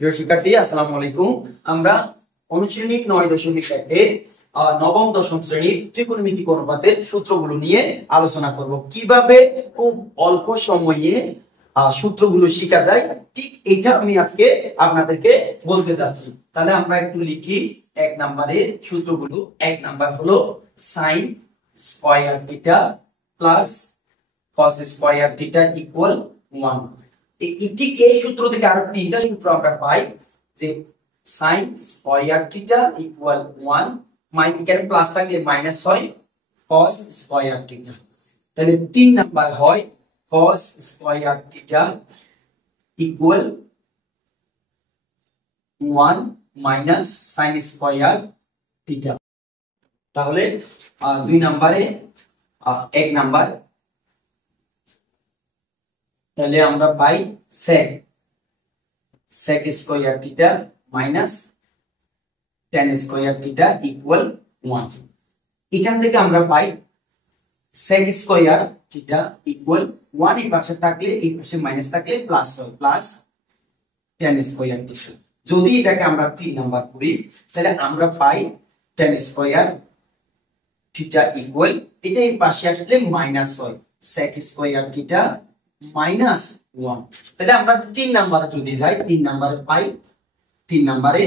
প্রিয় শিক্ষার্থী, আসসালামু আলাইকুম। আমরা অনুশীলনী 9.1 নবম দশম শ্রেণীর ত্রিকোণমিতিক অনুপাতের সূত্রগুলো নিয়ে আলোচনা করব। কিভাবে খুব অল্প সময়ে সূত্রগুলো শেখা যায়, ঠিক এটা আমি আজকে আপনাদেরকে বলতে যাচ্ছি। তাহলে আমরা একটু লিখি এক নম্বরের সূত্রগুলো। এক নাম্বার হলো sin square theta plus cos square theta equal 1। ঠিক এই সূত্র থেকে আরো তিনটা সূত্র আমরা পাই, যে sin স্কয়ার থিটা ইকুয়াল 1, এখানে প্লাস থাকলে মাইনাস হয়, cos স্কয়ার থিটা। তাহলে 3 নাম্বার হয় cos square theta equal 1 minus sin square theta. তাহলে 2 নম্বরে 1 নাম্বার, তাহলে আমরা পাই sec square theta minus tan square theta equal 1। এখান থেকে আমরা পাই sec স্কয়ার থিটা ইকুয়াল 1, এই পাশে থাকলে এই পাশে মাইনাস থাকলে প্লাস হয়, প্লাস tan স্কয়ার থিটা। যদি এটাকে আমরা 3 নাম্বার করি তাহলে আমরা পাই tan স্কয়ার থিটা ইকুয়াল, এটা এই পাশে আসলে মাইনাস হয়, sec স্কয়ার থিটা মাইনাস 1। তাহলে আমরা 3 নাম্বারে যদি যাই, 3 নাম্বারে পাই, 3 নাম্বারে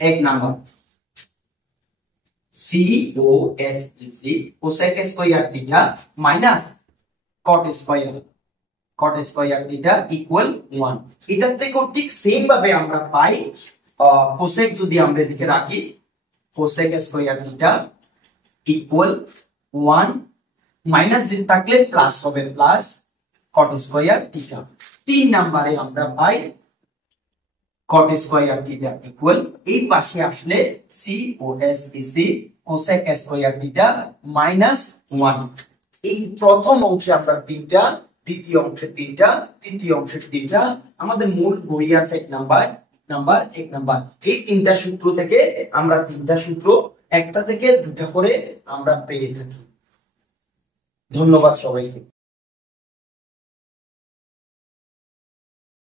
1 number cosec square theta minus cot square theta equal 1। এটার থেকেও ঠিক সেম ভাবে আমরা পাই cosec, যদি আমরা এদিকে রাখি cosec square theta equal 1, minus যে থাকলে প্লাস হবে, প্লাস cot স্কয়ার থিটা। 3 নম্বরে আমরা পাই cot স্কয়ার থিটা ইকুয়াল, এই পাশে আসলে cosec স্কয়ার থিটা মাইনাস 1। এই প্রথম অংশে আমরা 3টা, দ্বিতীয় অংশে 3টা, তৃতীয় অংশে 3টা। আমাদের মূল বই আছে 1 নাম্বার, 1 নাম্বার। এই 3টা সূত্র থেকে আমরা 3টা সূত্র একটা থেকে 2টা করে আমরা পেয়ে থাকি। ধন্যবাদ সবাইকে।